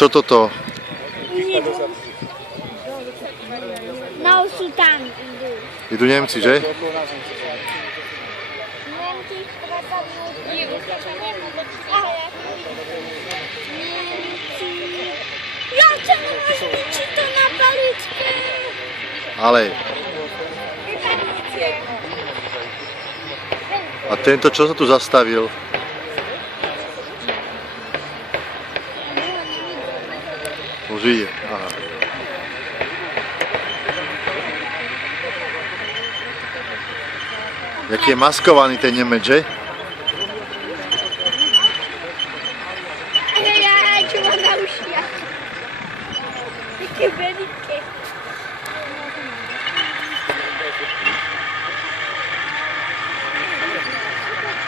Čo toto? No, sú tam. Idú Nemci, že? Nemci prepadnú. Ja čo máš piči to na paličke? Ale. A tento čo sa tu zastavil? Už ide. Aha. Jaký je maskovaný ten Nemec, že? Ja, čo mám na ušiach. Také veľké.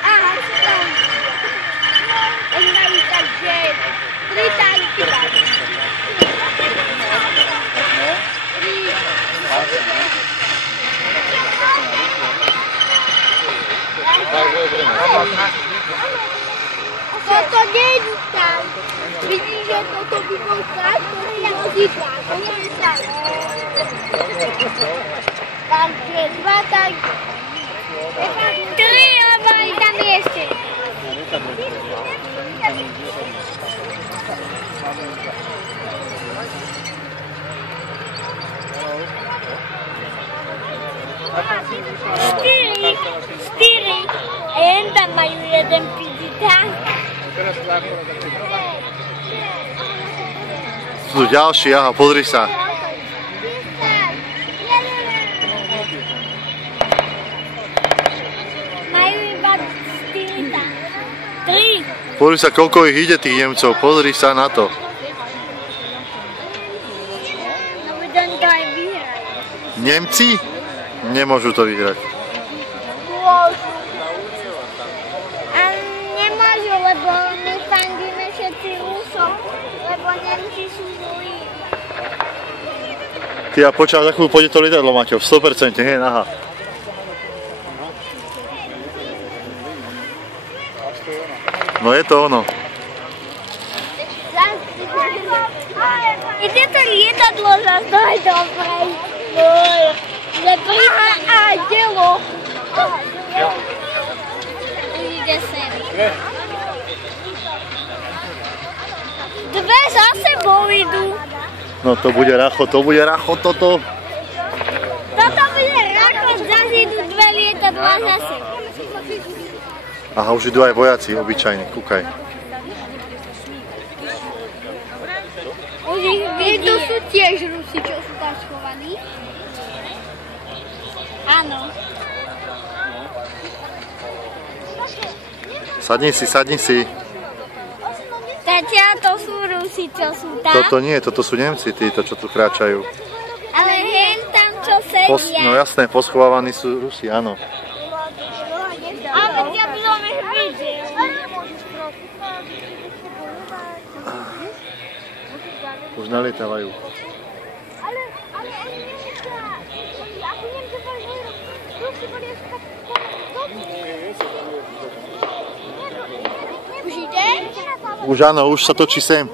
Aha, sú tam. Oni majú takže 3 tanky tam. Toto nie je tam. Vidíš, že toto by bol tak, ktorý je vozidla. Pozri sa. Takže 2 tanky. 3, lebo aj tam je ešte. Štyri. A jen tam majú jeden pidi tank. Sú tu ďalší, aha, pozri sa. Majú iba 4 tanky. 3. Pozri sa, koľko ich ide tých Nemcov, pozri sa na to. No budú oni to aj vyhrať. Nemci? Nemôžu to vyhrať. A nemôžu, lebo my fandíme všetci Rusom, lebo Nemci sú zlí. Ty a počas za chvíľu pôjde to lietadlo, Maťo, v 100%, hej, aha. No je to ono. Ide to lietadlo zase, to je dobré. Aha, delo. Ide sem. 2 za sebou idú. No to bude racho, toto. Toto bude rako, zase idú 2 lietadlá za sebou. Aha, už idú aj vojaci, obyčajne, kúkaj. Už ich vidí. To sú tiež Rusi, čo sú tam schovaní. Áno. Sadni si. Tatia, to sú Rusi, čo sú tam. Toto nie, toto sú Nemci, títo, čo tu kráčajú. Ale hen tam, čo sedia. No jasné, poschovávaní sú Rusi, áno. Ale ja by som ich videl. Už nalietávajú. Ale oni nechcú. Ako Nemci boli Rusi boli až tak Už ide? Už áno, už sa točí sem.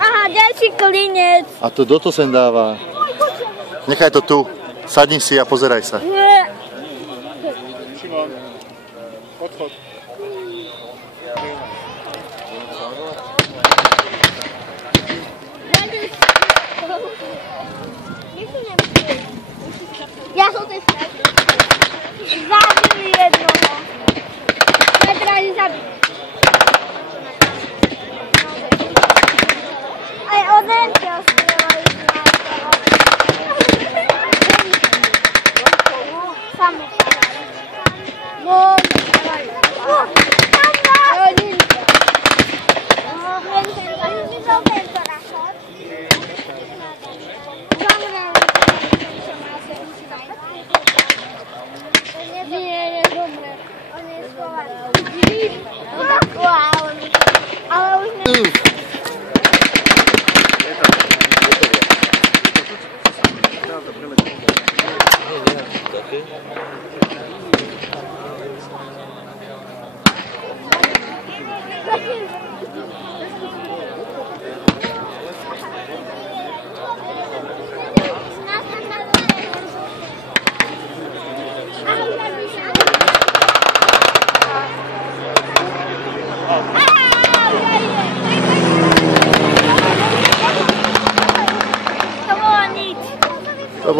Aha, ďalší klinec. A to kto to sem dáva? Nechaj to tu. Sadni si a pozeraj sa. Šimon, odchod. Ja som ten strašný. Zabili jednoho. Petra je zabili. Aj odenčia strieľajú z nás. Samo. No,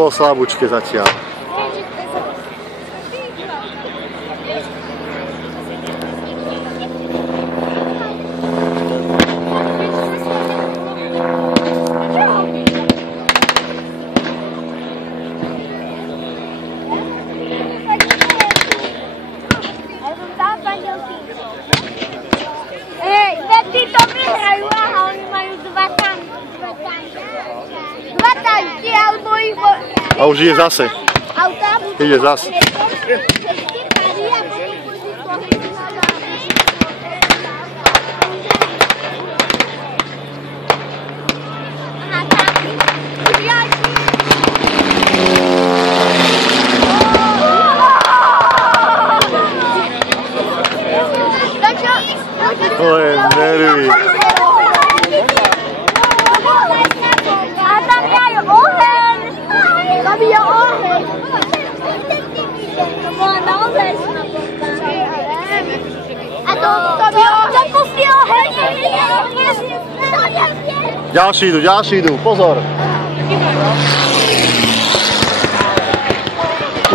bol slabúčke zatiaľ. Ty to vyhrajú, aha, oni majú dva tanky. Dva tanky, alebo ich... A už ide zase. Ide zase. To je nervy. A tam je oheň. Tam je oheň. To bola naozaj snabota. A to pustí oheň. Ďalší idú, pozor.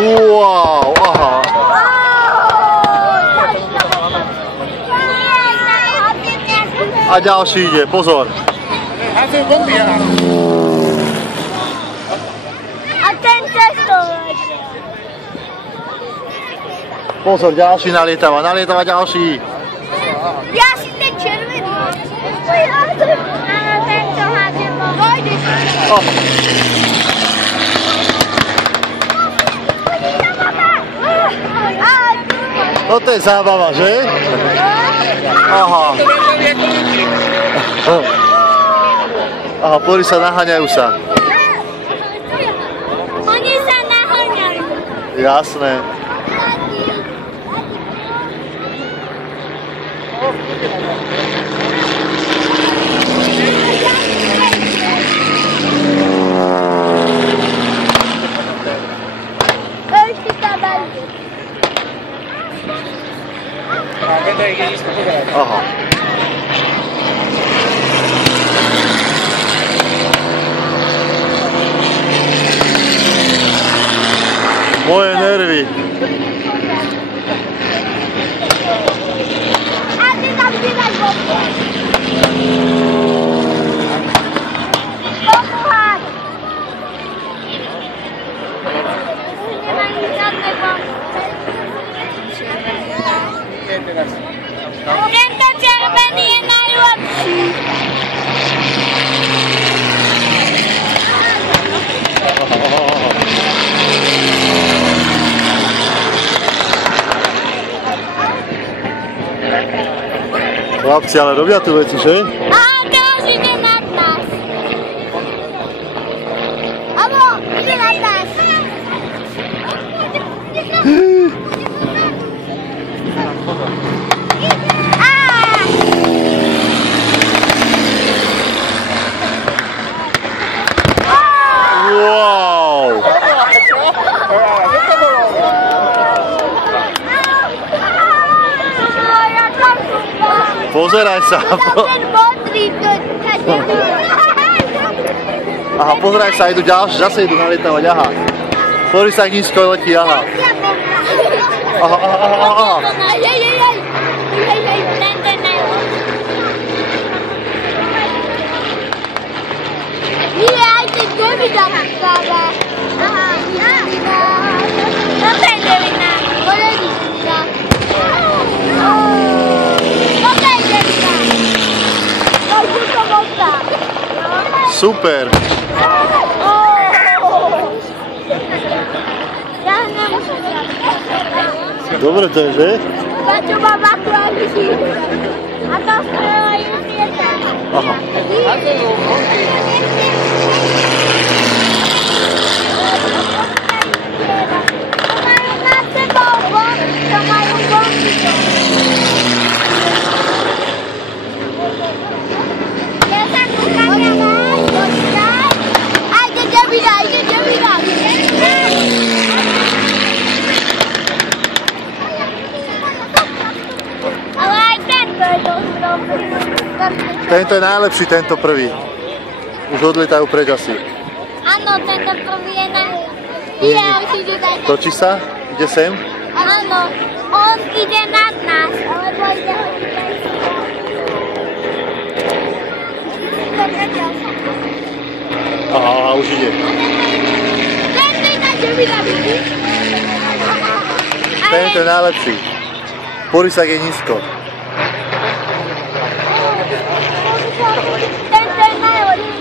Wow, aha. A ďalší ide, pozor. A ten cestovať. Pozor, ďalší nalietava ďalší. Ja si ten červený. Áno, tento hádem. Vojdeš. Toto je zábava, že? Aha. Aha, pozri sa, naháňajú sa. Oni sa naháňajú. Jasné. Ešte sa baví. Aha. Moje nervy. A ty tam vydaj boku. Pomáhať. Už nemajú žiadne boky. Tento červený je najlepší. Chlapci, ale robia tu veci, že? A teraz ide nad nás. Abo, ide nad nás. Wow! Pozeraj sa. Aha, pozeraj sa, idú ďalšie, zase idú nalietavať, aha. Pozri sa, jak nízko letí, aha. Aha, aha, aha, aha. Nie, aj ty devina stáva. Aha, toto je devina. Super. Dobre to je, že? Čo má vakuáky. A to strelajú svieta. Aha. To majú na sebou bomby. To majú bomby. Ja sa kúkam na vás. A ide devina, ide devina. Ale aj tento je dosť dobrý. Tento je najlepší, tento prvý. Už odlietajú preč asi. Áno, tento prvý je najlepší. Nie, on si ide dať. Točí sa? Ide sem? Áno, on ide nad nás, alebo ide hodiť aj Aha, už ide. Tento je na zemi nabitý. Tento je najlepší. Borisák je nízko. Tento je najhorší.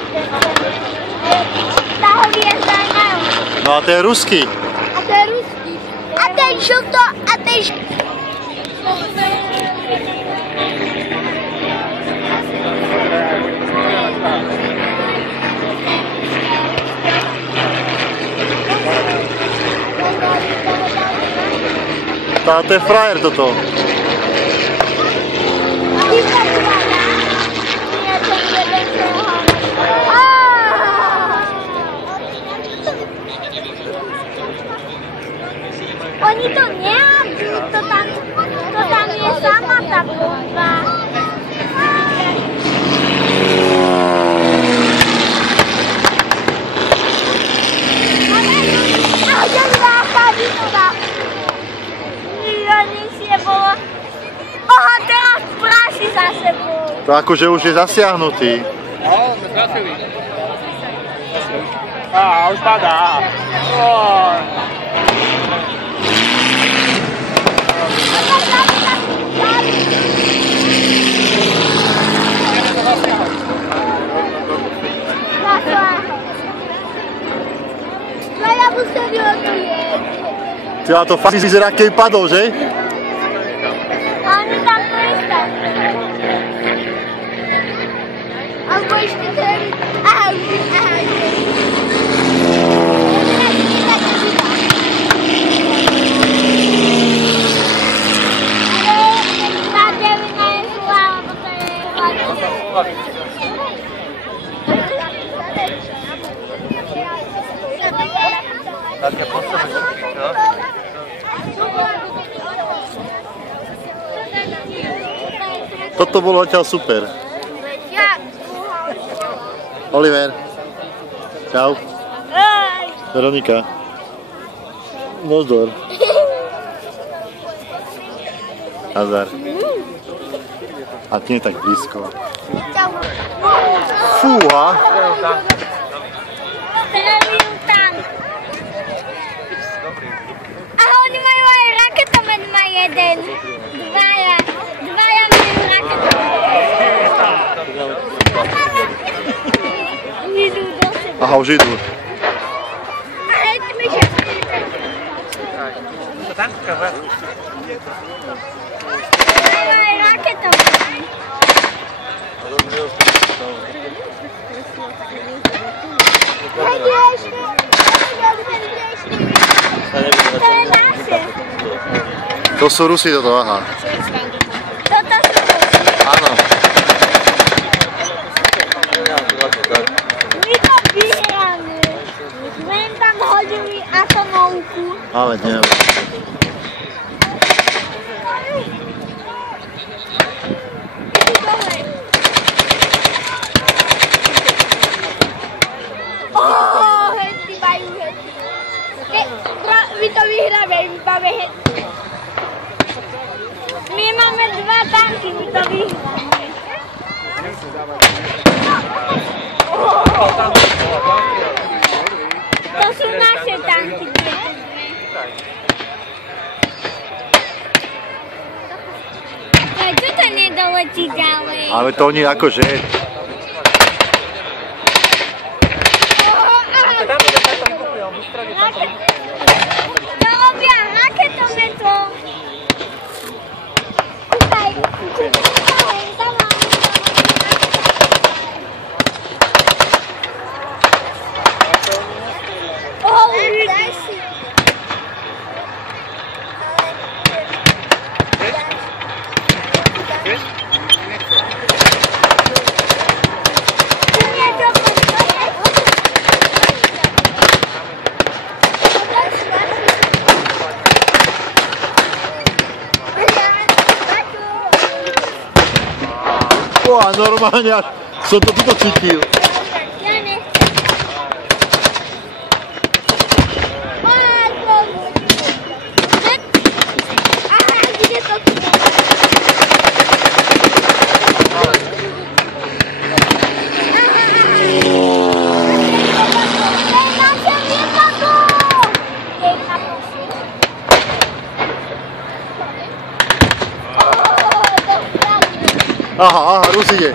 Tá hviezda je najhorší. No a to je ruský. A to je ruský. A ten žlto, a ten To je frajer toto. Oni to nehádzú, to tam je sama tá bomba. Aha, teraz práši za sebou. To akože už je zasiahnutý. No, sme trafili. Á, už padá. Ja mu sa vyhoduje. Teda to fakt vyzerá, keď padol, že? A oni tam pristali. Albo ešte celý... Aha, tá devina je zlá, lebo to je hladná. Toto bolo zatiaľ super. Oliver. Čau. Veronika. Nazdar. Nazdar. A nie tak blízko. Fúha. A oni majú aj raketomet, má jeden. Dvaja majú raketomet. Idú do seba. Aha, už idú. Ale my się majú aj raketomet. To je naše. To sú Rusi toto, aha. Toto sú Rusi. Áno. My to vyhráme. Len tam hodili atomovku. Ale nie. Hezky majú hezky. My to vyhráme, my máme hezky. My máme 2 tanky, my to vyhráme. To sú naše tanky. Prečo to nedoletí ďalej? Ale to oni akože... To robia raketometom. Kúkaj, daj si. A normálne až som to tuto cítil. Ja nechcem. Aha, Rus ide.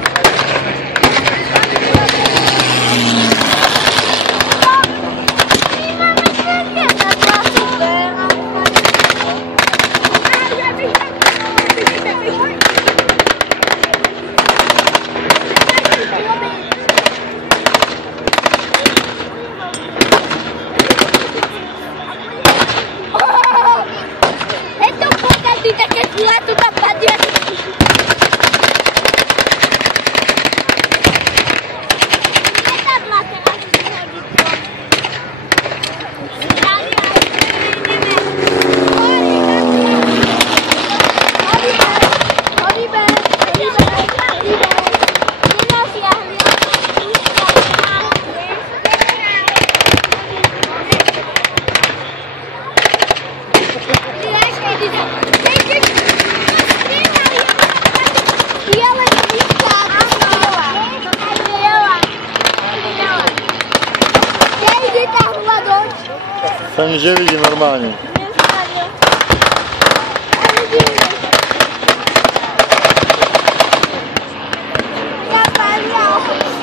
To nič nevidím normálne.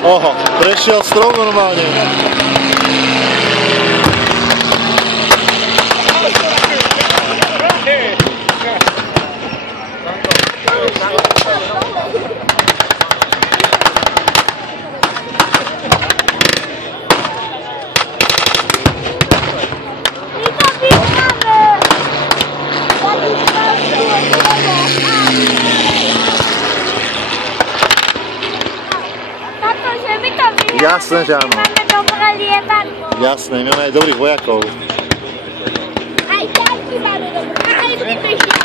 Oho, prešiel strom normálne. Jasné, že áno. Máme dobré lietadlo. Jasné, my máme aj dobrých vojakov. Aj taký máme dobré. Aj vybežia.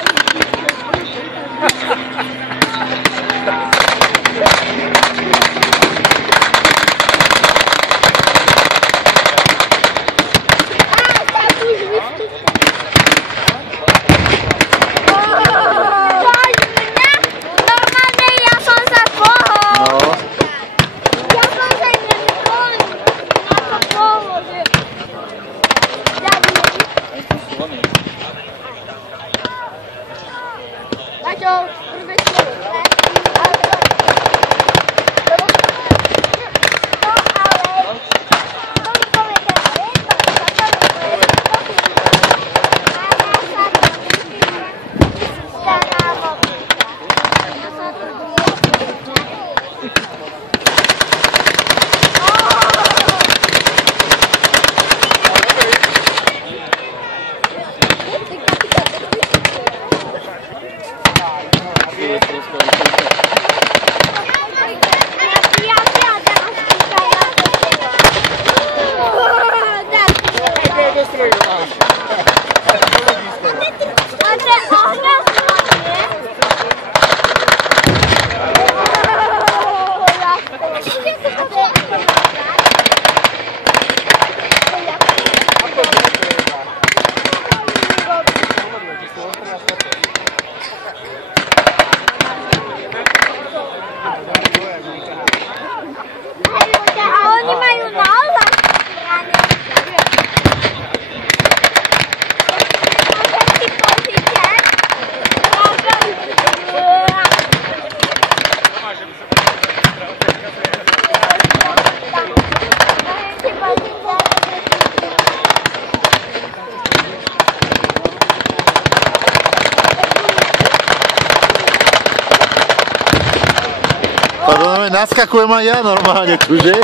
Naskakujem aj ja normálne tu, že?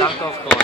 Tam to skoro.